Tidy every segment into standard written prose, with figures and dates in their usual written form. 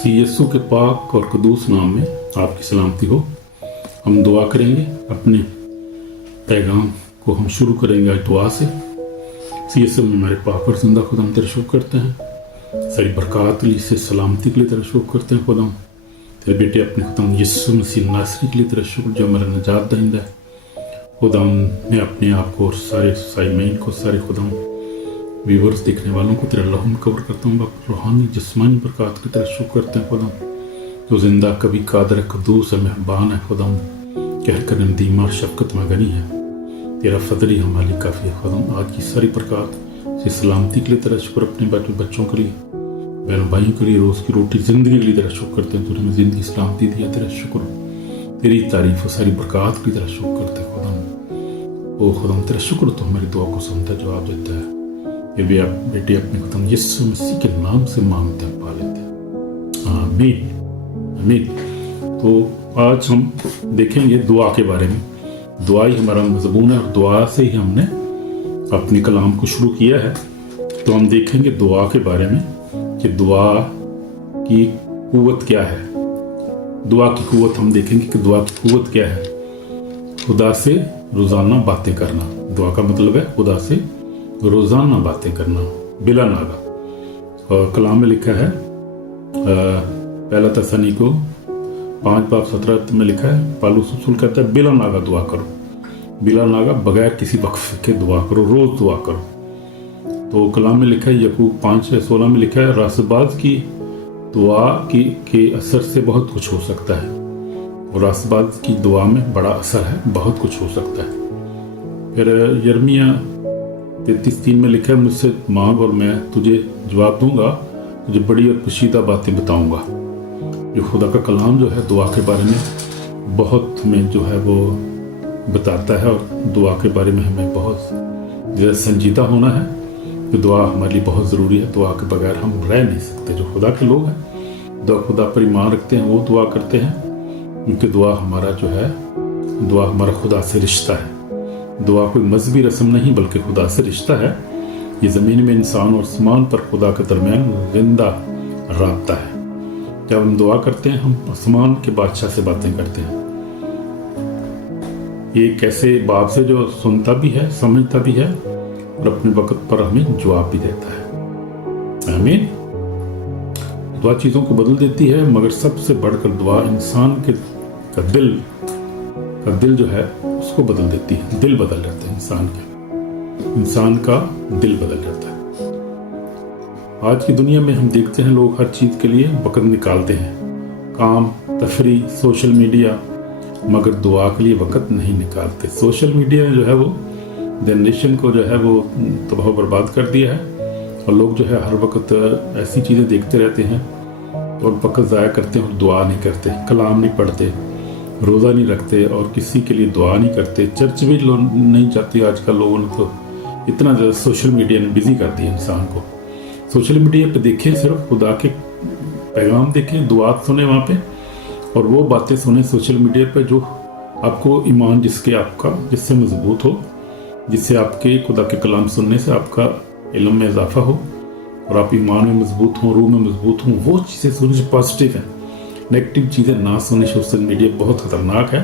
सी यस्सु के पाक और कदूस नाम में आपकी सलामती हो। हम दुआ करेंगे, अपने पैगाम को हम शुरू करेंगे आज दुआ से। सी यस्सु में हमारे पाक और जिंदा खुदा हम तेरा शुक्र करते हैं, सारी बरकत के लिए से सलामती के लिए तेरा शुक्र करते हैं खुदा। तेरे बेटे अपने खुदा यस्सु मसीह नासरी के लिए तेरा शुक्र जो हमारा निजात दहिंदा है खुदा। मैं अपने आप को और सारे साइमैन को, सारे खुदा व्यूवर्स देखने वालों को तेरा लहम कवर करता हूँ। रूहानी जिस्मानी बरकत की तेरा शुक्र करते हैं खुदा, जो जिंदा कभी कादर कदूस है, मेहरबान है खुदा, कहर कर दीमा शफकत में गनी है। तेरा फजल ही हमारे लिए काफ़ी है खुदा। आज की सारी बरकत से सलामती के लिए तेरा शुक्र, अपने बच्चों के लिए, बहन भाइयों के लिए, रोज़ की रोटी ज़िंदगी के लिए तेरा शुक्र करते हैं। तूने हमें ज़िंदगी सलामती दिया, तेरा शुक्र, तेरी तारीफ और सारी बरकत के लिए तेरा शुक्र करते हैं खुदा। ओ खुदा तेरा शुक्र, तो हमारी दुआ को सुनता, जवाब देता है। ये भी आप बेटे अपने खुदा यीशु मसीह के नाम से मांगते हैं, पा लेते हैं। आमीन आमीन। तो आज हम देखेंगे दुआ के बारे में। दुआ ही हमारा मज़मून है और दुआ से ही हमने अपने कलाम को शुरू किया है। तो हम देखेंगे दुआ के बारे में कि दुआ की कुव्वत क्या है। दुआ की कुव्वत हम देखेंगे कि दुआ की कुव्वत क्या है। खुदा से रोज़ाना बातें करना, दुआ का मतलब है खुदा से रोज़ाना बातें करना बिला नागा। और कलाम में लिखा है पहला तस्सलोनीको 5:17 में लिखा है, पौलुस रसूल कहता है बिला नागा दुआ करो, बिला नागा बगैर किसी वक्फ के दुआ करो, रोज़ दुआ करो। तो कलाम में लिखा है, याकूब 5:16 में लिखा है, रासबाज की दुआ के असर से बहुत कुछ हो सकता है। और रासबाज की दुआ में बड़ा असर है, बहुत कुछ हो सकता है। फिर यिर्मयाह 33:3 में लिखा है, मुझसे मांग और मैं तुझे जवाब दूंगा, तुझे बड़ी और पोशीदा बातें बताऊंगा। जो खुदा का कलाम जो है दुआ के बारे में बहुत हमें जो है वो बताता है, और दुआ के बारे में हमें बहुत ज़्यादा संजीदा होना है कि दुआ हमारे लिए बहुत ज़रूरी है। दुआ के बगैर हम रह नहीं सकते। जो खुदा के लोग हैं, दुआ खुदा पर ईमान रखते हैं, वो दुआ करते हैं, क्योंकि दुआ हमारा जो है, दुआ हमारा खुदा से रिश्ता है। दुआ कोई मजहबी रस्म नहीं बल्कि खुदा से रिश्ता है। ये ज़मीन में इंसान और आसमान पर खुदा के दरमियान जिंदा राब्ता है। जब हम दुआ करते हैं, हम आसमान के बादशाह से बातें करते हैं। ये एक ऐसे बाप से जो सुनता भी है, समझता भी है और अपने वक्त पर हमें जवाब भी देता है। आमीन। दुआ चीज़ों को बदल देती है, मगर सबसे बढ़कर दुआ इंसान का दिल जो है उसको बदल देती है। दिल बदल जाता है इंसान का दिल बदल जाता है। आज की दुनिया में हम देखते हैं लोग हर चीज़ के लिए वक्त निकालते हैं, काम, तफरी, सोशल मीडिया, मगर दुआ के लिए वक्त नहीं निकालते। सोशल मीडिया जो है वो जनरेशन को जो है वो तबाह बर्बाद कर दिया है, और लोग जो है हर वक्त ऐसी चीज़ें देखते रहते हैं और वक्त ज़ाया करते हैं और दुआ नहीं करते, कलाम नहीं पढ़ते, रोज़ा नहीं रखते और किसी के लिए दुआ नहीं करते। चर्च भी नहीं जाते। आजकल लोगों ने तो इतना ज़्यादा सोशल मीडिया ने बिजी कर दिया इंसान को। सोशल मीडिया पे देखें, सिर्फ खुदा के पैगाम देखें, दुआ सुने वहाँ पे, और वो बातें सुने सोशल मीडिया पे जो आपको ईमान जिससे मजबूत हो, जिससे आपके खुदा के कलाम सुनने से आपका इल्म में इजाफा हो और आप ईमान में मजबूत हों, रूह में मजबूत हों, वो चीज़ें सुनने से पॉजिटिव हैं। नेगेटिव चीज़ें ना सुने। सोशल मीडिया बहुत ख़तरनाक है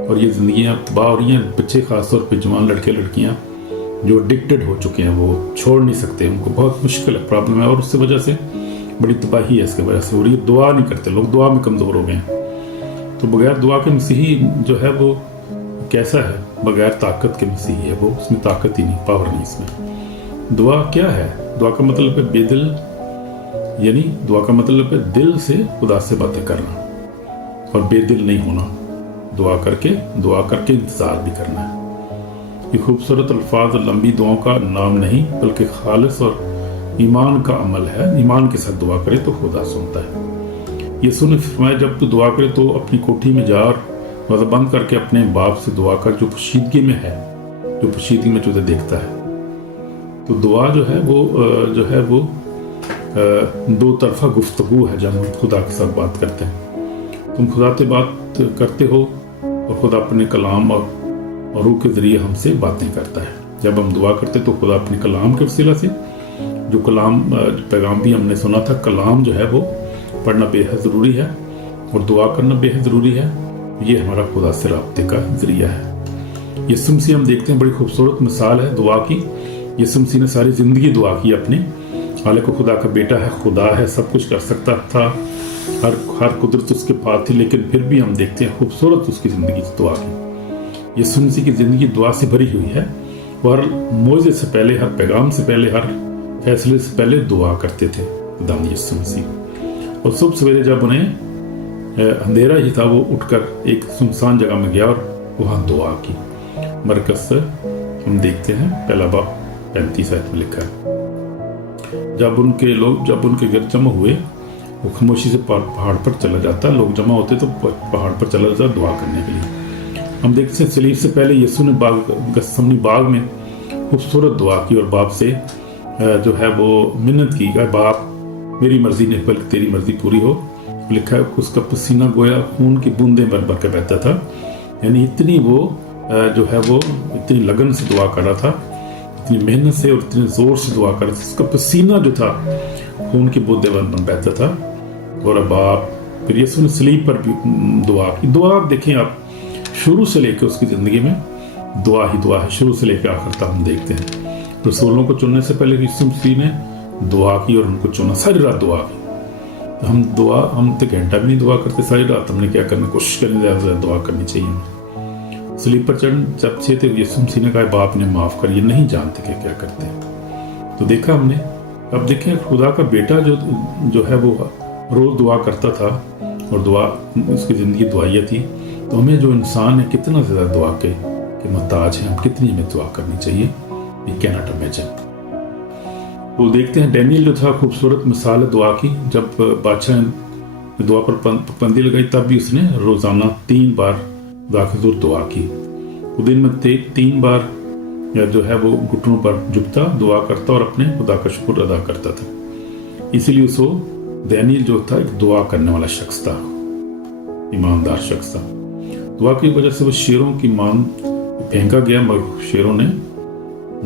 और ये ज़िंदगियाँ तबाह हो रही हैं। बच्चे ख़ासतौर पे जवान लड़के लड़कियाँ जो एडिक्टेड हो चुके हैं, वो छोड़ नहीं सकते, उनको बहुत मुश्किल है, प्रॉब्लम है, और उससे वजह से बड़ी तबाही है इसके वजह से हो रही है। दुआ नहीं करते लोग, दुआ में कमज़ोर हो गए हैं। तो बगैर दुआ के मसीही जो है वो कैसा है? बगैर ताकत के मसीही है वो, उसमें ताकत ही नहीं, पावर नहीं इसमें। दुआ क्या है? दुआ का मतलब है बेदिल, यानी दुआ का मतलब है दिल से खुदा से बातें करना और बेदिल नहीं होना। दुआ करके इंतजार भी करना है। ये खूबसूरत अल्फाज और लंबी दुआओं का नाम नहीं बल्कि खालिस और ईमान का अमल है। ईमान के साथ दुआ करे तो खुदा सुनता है। ये सुन फरमाया, जब तू दुआ करे तो अपनी कोठी में जा और दरवाज़ा बंद करके अपने बाप से दुआ कर जो पोशीदगी में है, जो पोशीदगी में तुझे देखता है। तो दुआ जो है वो दो तरफा गुफ्तगू है। जब हम खुदा के साथ बात करते हैं, तुम खुदा से बात करते हो और खुदा अपने कलाम और रूह के ज़रिए हमसे बातें करता है। जब हम दुआ करते तो खुदा अपने कलाम के वसीला से, जो पैगाम भी हमने सुना था, कलाम जो है वो पढ़ना बेहद ज़रूरी है और दुआ करना बेहद ज़रूरी है। ये हमारा खुदा से राब्ते का ज़रिया है। यीशु मसीह हम देखते हैं बड़ी खूबसूरत मिसाल है दुआ की। यीशु मसीह ने सारी ज़िंदगी दुआ की अपनी, हालांकि खुदा का बेटा है, खुदा है, सब कुछ कर सकता था, हर कुदरत उसके पास थी, लेकिन फिर भी हम देखते हैं खूबसूरत उसकी ज़िंदगी दुआ की। यीशु मसीह की ज़िंदगी दुआ से भरी हुई है। वो हर मौजे से पहले, हर पैगाम से पहले, हर फैसले से पहले दुआ करते थे खुदा यीशु मसीह। और सुबह सवेरे जब उन्हें अंधेरा ही था, वो उठकर एक सुनसान जगह में गया और वहाँ दुआ की। मरकज़ से हम देखते हैं पहला बाब 35 आयत में लिखा है, जब उनके घर जमा हुए, वो खामोशी से पहाड़ पर चला जाता। लोग जमा होते तो पहाड़ पर चला जाता दुआ करने के लिए। हम देखते हैं सलीब से पहले यीशु ने गसमनी बाग में खूबसूरत दुआ की और बाप से जो है वो मिन्नत की, बाप मेरी मर्जी नहीं बल्कि तेरी मर्जी पूरी हो। लिखा है उसका पसीना गोया खून की बूंदें भर भर के बहता था, यानी इतनी वो जो है वो इतनी लगन से दुआ कर रहा था, इतनी मेहनत से और इतने जोर से दुआ कर रहा था, उसका पसीना जो था खून की बूंदें भर भर बहता था। और अब आप फिर यीशु ने सलीब पर भी दुआ की। दुआ देखें आप, शुरू से लेकर उसकी ज़िंदगी में दुआ ही दुआ है, शुरू से लेकर आखिर तक हम देखते हैं। रसूलों को चुनने से पहले यीशु मसीह ने दुआ की और उनको चुना, सारी रात दुआ की। हम तो घंटा भी नहीं दुआ करते, सारी रात हमने क्या करना, कोशिश करनी, ज़्यादा से ज़्यादा दुआ करनी चाहिए। सलीब पर चढ़ जब से थे यीशु मसीह ने कहा बाप ने माफ़ कर, ये नहीं जानते कि क्या करते हैं। तो देखा हमने, अब देखें खुदा का बेटा जो है वो रोज़ दुआ करता था और दुआ उसकी ज़िंदगी दुआइया थी। तो हमें जो इंसान है कितना ज़्यादा दुआ के मोहताज हैं, हम कितनी हमें दुआ करनी चाहिए, ये कैन नॉट इमेजिन। वो देखते हैं डैनियल जो था खूबसूरत मिसाल है दुआ की। जब बादशाह ने दुआ पर पाबंदी लगाई तब भी उसने रोज़ाना 3 बार खुदा के हुज़ूर दुआ की। वो दिन में 3 बार जो है वो घुटनों पर झुकता, दुआ करता और अपने खुदा का शुक्र अदा करता था। इसीलिए उसको डैनियल जो था एक दुआ करने वाला शख्स था, ईमानदार शख्स था। दुआ की वजह से वो शेरों की मान फेंका गया, मगर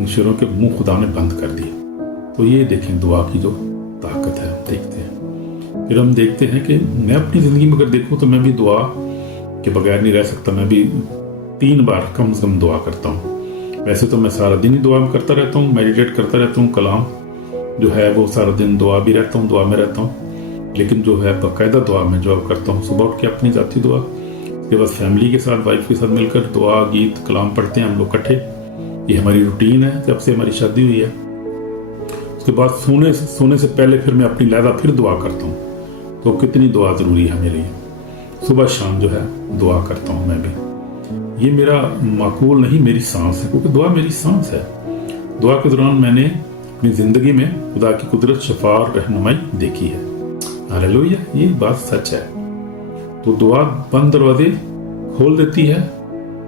शेरों के मुंह खुदा ने बंद कर दिए। तो ये देखें दुआ की जो ताकत है, देखते हैं। फिर हम देखते हैं कि मैं अपनी ज़िंदगी में अगर देखूं तो मैं भी दुआ के बगैर नहीं रह सकता। मैं भी 3 बार कम से कम दुआ करता हूँ। वैसे तो मैं सारा दिन ही दुआ में करता रहता हूँ, मेडिटेट करता रहता हूँ, कलाम जो है वो सारा दिन दुआ भी रहता हूँ, दुआ में रहता हूँ। लेकिन जो है बाकायदा दुआ में जो करता हूँ, सुबह उठ के अपनी ज़ाती दुआ, उसके बाद फैमिली के साथ, वाइफ के साथ मिलकर दुआ, गीत, कलाम पढ़ते हैं हम लोग इकट्ठे। ये हमारी रूटीन है जब से हमारी शादी हुई है। उसके बाद सोने से पहले फिर मैं अपनी लहदा फिर दुआ करता हूँ। तो कितनी दुआ ज़रूरी है मेरे लिए, सुबह शाम जो है दुआ करता हूँ मैं भी। ये मेरा माकूल नहीं, मेरी सांस है, क्योंकि दुआ मेरी सांस है। दुआ के दौरान मैंने अपनी ज़िंदगी में खुदा की कुदरत, शफा और रहनुमाई देखी है। हालेलुया, ये बात सच है। तो दुआ बंद दरवाजे खोल देती है,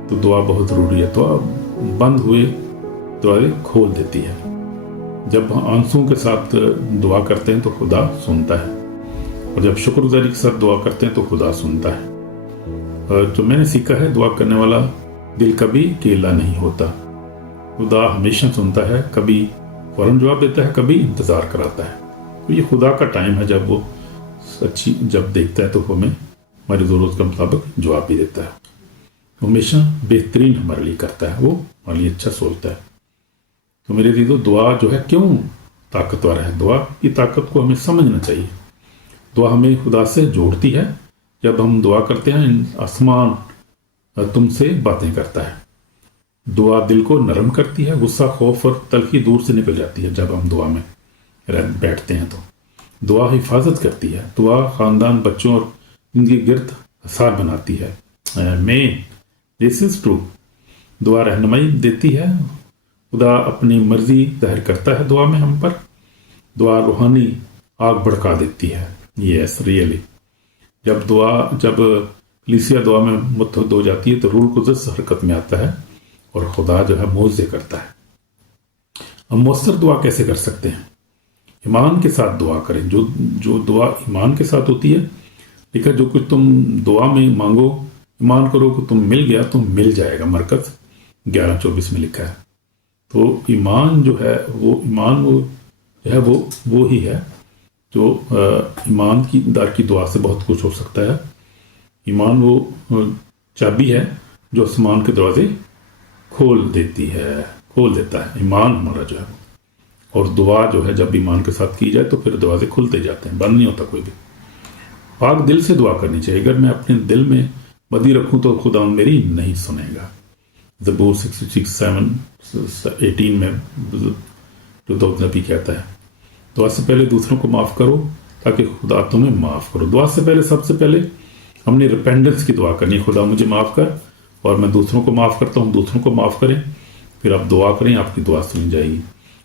तो दुआ बहुत ज़रूरी है। दुआ बंद हुए दरवाजे खोल देती है। जब आंसुओं के साथ दुआ करते हैं तो खुदा सुनता है, और जब शुक्रगुजारी के साथ दुआ करते हैं तो खुदा सुनता है। जो मैंने सीखा है, दुआ करने वाला दिल कभी अकेला नहीं होता। खुदा हमेशा सुनता है, कभी फौरन जवाब देता है, कभी इंतज़ार कराता है। तो ये खुदा का टाइम है, जब वो जब देखता है तो हमें हमारी ज़रूरत के मुताबिक जवाब भी देता है। हमेशा बेहतरीन हमारे लिए करता है, वो हमारे लिए अच्छा सोचता है। तो मेरे लिए दुआ जो है क्यों ताकतवर है, दुआ की ताकत को हमें समझना चाहिए। दुआ हमें खुदा से जोड़ती है। जब हम दुआ करते हैं, आसमान तुमसे बातें करता है। दुआ दिल को नरम करती है, गुस्सा, खौफ और तलखी दूर से निकल जाती है। जब हम दुआ में बैठते हैं तो दुआ हिफाजत करती है। दुआ ख़ानदान, बच्चों और जिनके गिर्द आसार बनाती है। This is true. दुआ रहनुमाई देती है। खुदा अपनी मर्जी जाहिर करता है दुआ में हम पर। दुआ रूहानी आग भड़का देती है। Yes, really. जब कलीसिया दुआ में मुत्तहद हो जाती है तो रूह कुद्दस हरकत में आता है और खुदा जो है मौजे करता है। हम मौसर दुआ कैसे कर सकते हैं? ईमान के साथ दुआ करें। जो दुआ ईमान के साथ होती है, ठीक है, जो कुछ तुम दुआ में मांगो, ईमान करो कि तुम मिल गया तो मिल जाएगा। मरकज़ 11:24 में लिखा है। तो ईमान जो है वो जो है वो ही है تو ایماندار کی دعا سے بہت کچھ ہو سکتا ہے. ایمان وہ چابی ہے جو آسمان کے دروازے کھول دیتا ہے. ایمان ہمارا جو ہے، اور دعا جو ہے جب ایمان کے ساتھ کی جائے تو پھر دروازے کھلتے جاتے ہیں، بند نہیں ہوتا کوئی بھی. پاک دل سے دعا کرنی چاہیے. اگر میں اپنے دل میں بدی رکھوں تو خدا میری نہیں سنے گا. زبور 66:18 میں جو داؤد نبی کہتا ہے، دعا سے پہلے دوسروں کو معاف کرو تاکہ خدا تمہیں معاف کرو. دعا سے پہلے سب سے پہلے ہم نے ریپینڈنس کی دعا کرنی ہے. خدا مجھے معاف کر اور میں دوسروں کو معاف کرتا ہوں، دوسروں کو معاف کریں. پھر آپ دعا کریں، آپ کی دعا سنی جائے گی.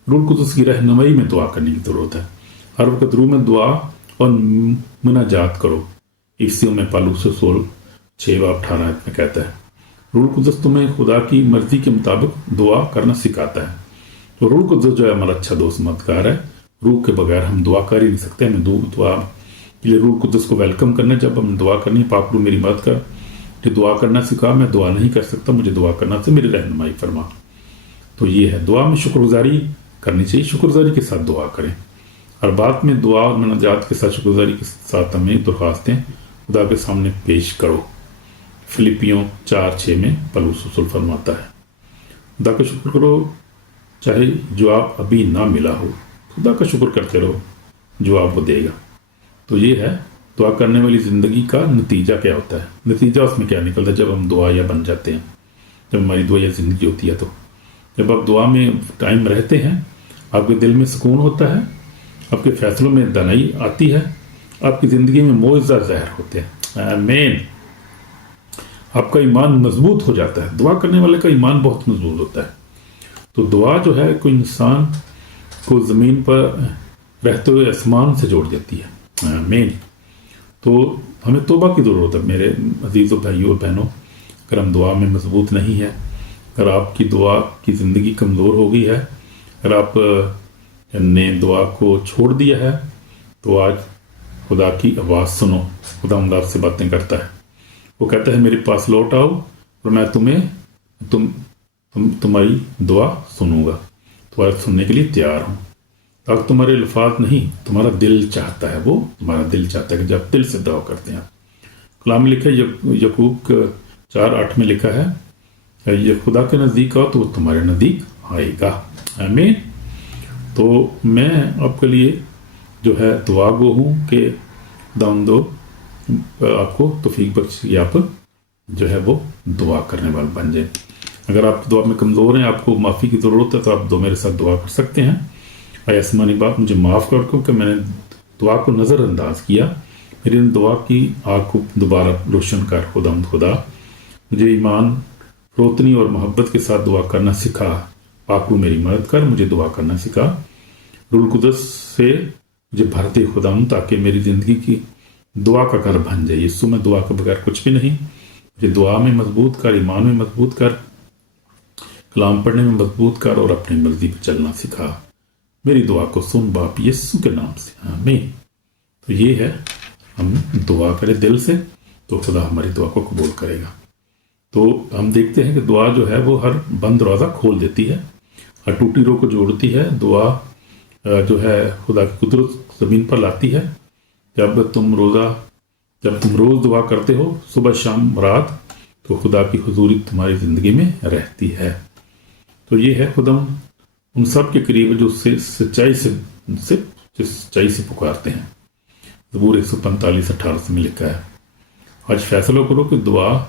روح القدس کی رہنمائی میں دعا کرنے کی ضرورت ہے. ہر وقت روح میں دعا اور مناجات کرو. افسیوں میں پالوس رسول 6:18 میں کہتا ہے. روح القدس تمہیں خدا کی مرضی کے مطابق دعا کرنا سکھاتا ہے. تو روح القدس جو ہے ہمارا اچھا دوست مددگار ہے. روح کے بغیر ہم دعا کر ہی نہیں سکتے. ہمیں دعا کے لیے روح القدس کو ویلکم کرنا. جب ہم دعا کرنی، پاک روح میری مدد کر، مجھے دعا کرنا سکھا. میں دعا نہیں کر سکتا، مجھے دعا کرنا سے میری رہنمائی فرما. تو یہ ہے دعا میں شکر گزاری کرنی چاہیے. شکر گزاری کے ساتھ دعا کریں. ہر بات میں دعا اور مناجات کے ساتھ شکر گزاری کے ساتھ ہمیں درخواستیں خدا کے سامنے پیش کرو. فلپیوں 4:6 میں پالوس رسول فرماتا ہے، خدا کا شکر کرو چاہے جواب ابھی نہ ملا ہو. خدا کا شکر کرتے رہو، جواب وہ دے گا. تو یہ ہے دعا کرنے والی زندگی کا نتیجہ کیا ہوتا ہے. نتیجہ اس میں کیا نکلتا ہے جب ہم دعائیا بن جاتے ہیں، جب ہماری دعائیا زندگی ہوتی ہے. تو جب آپ دعا میں ٹائم رہتے ہیں، آپ کے دل میں سکون ہوتا ہے، آپ کے فیصلوں میں دانائی آتی ہے، آپ کی زندگی میں معجزہ ظاہر ہوتے ہیں. آمین. آپ کا ایمان مضبوط ہو جاتا ہے. دعا کرنے والے کا ایمان بہت مضبوط ہوتا ہے. تو دعا جو ہے کوئی انسان کو زمین پر رہتے ہوئے آسمان سے جوڑ دیتی ہے. آمین. تو ہمیں توبہ کی ضرورت ہے میرے عزیز و بھائیوں اور بہنوں. اگر ہم دعا میں مضبوط نہیں ہے، اگر آپ کی دعا کی زندگی کمزور ہو گئی ہے، اگر آپ نے دعا کو چھوڑ دیا ہے، تو آج خدا کی آواز سنو. خدا آپ سے باتیں کرتا ہے. وہ کہتا ہے میرے پاس لوٹ آؤ اور میں تمہاری دعا سنوں گا. تمہارے سننے کے لیے تیار ہوں. تاکہ تمہارے الفاظ نہیں، تمہارا دل چاہتا ہے. وہ تمہارا دل چاہتا ہے کہ جب دل سے دعا کرتے ہیں. کلام میں لکھا ہے، یعقوب 4:8 میں لکھا ہے، یہ خدا کے نزدیک آؤ تو وہ تمہارے نزدیک آئے گا. آمین. تو میں آپ کے لیے جو ہے دعا گو ہوں کہ دو آپ کو توفیق بخش کہ آپ جو ہے وہ دعا کرنے والے بن جائیں. اگر آپ دعا میں کمزور ہیں، آپ کو معافی کی ضرورت ہے، تو آپ میرے ساتھ دعا کر سکتے ہیں. اے آسمانی باپ، مجھے معاف کر کو کہ میں نے دعا کو نظر انداز کیا. میری دعا کی آگ کو دوبارہ روشن کر. خدا مجھے ایمان، روتنی اور محبت کے ساتھ دعا کرنا سکھا. پاک روح میری مدد کر، مجھے دعا کرنا سکھا. روح القدس سے مجھے بھر دے خدا، تاکہ میری زندگی کی دعا کا گھر بن جائے. یسوع میں دعا کے بغیر کچھ بھی نہیں. مجھے دعا میں مضبوط کر، ایمان میں مضبوط کر، کلام پڑھنے میں مضبوط کر اور اپنی مرضی پہ چلنا سکھا. میری دعا کو سن باپ یسوع کے نام سے. آمین. تو یہ ہے، ہم دعا کریں دل سے تو خدا ہماری دعا کو قبول کرے گا. تو ہم دیکھتے ہیں کہ دعا جو ہے وہ ہر بند دروازہ کھول دیتی ہے، ہر ٹوٹی روح کو جوڑتی ہے. دعا جو ہے خدا کی قدرت زمین پر لاتی ہے. جب تم روز دعا کرتے ہو، صبح شام رات، تو خدا کی حضوری تمہاری زندگی میں رہتی ہے. تو یہ ہے خدا ان سب کے قریب جو سچائی سے پکارتے ہیں. زبور 145:18 میں لکھا ہے، آج فیصلہ کرو کہ دعا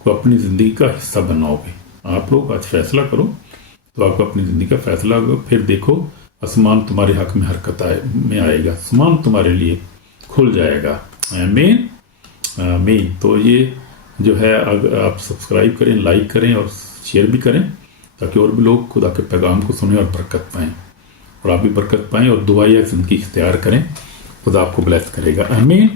کو اپنی زندگی کا حصہ بناؤ گے. آپ لوگ آج فیصلہ کرو تو آپ کو اپنی زندگی کا فیصلہ ہوگا. پھر دیکھو آسمان تمہارے حق میں حرکت میں آئے گا. آسمان تمہارے لیے کھل جائے گا. آمین. آمین. تو یہ جو ہے آپ سبسکرائب کریں، لائک کریں اور شیئر بھی کریں، تاکہ اور بھی لوگ خدا کے پیغام کو سنیں اور برکت پائیں، اور آپ بھی برکت پائیں اور دعائیا زندگی اختیار کریں. خدا آپ کو بلیس کرے گا. آمین.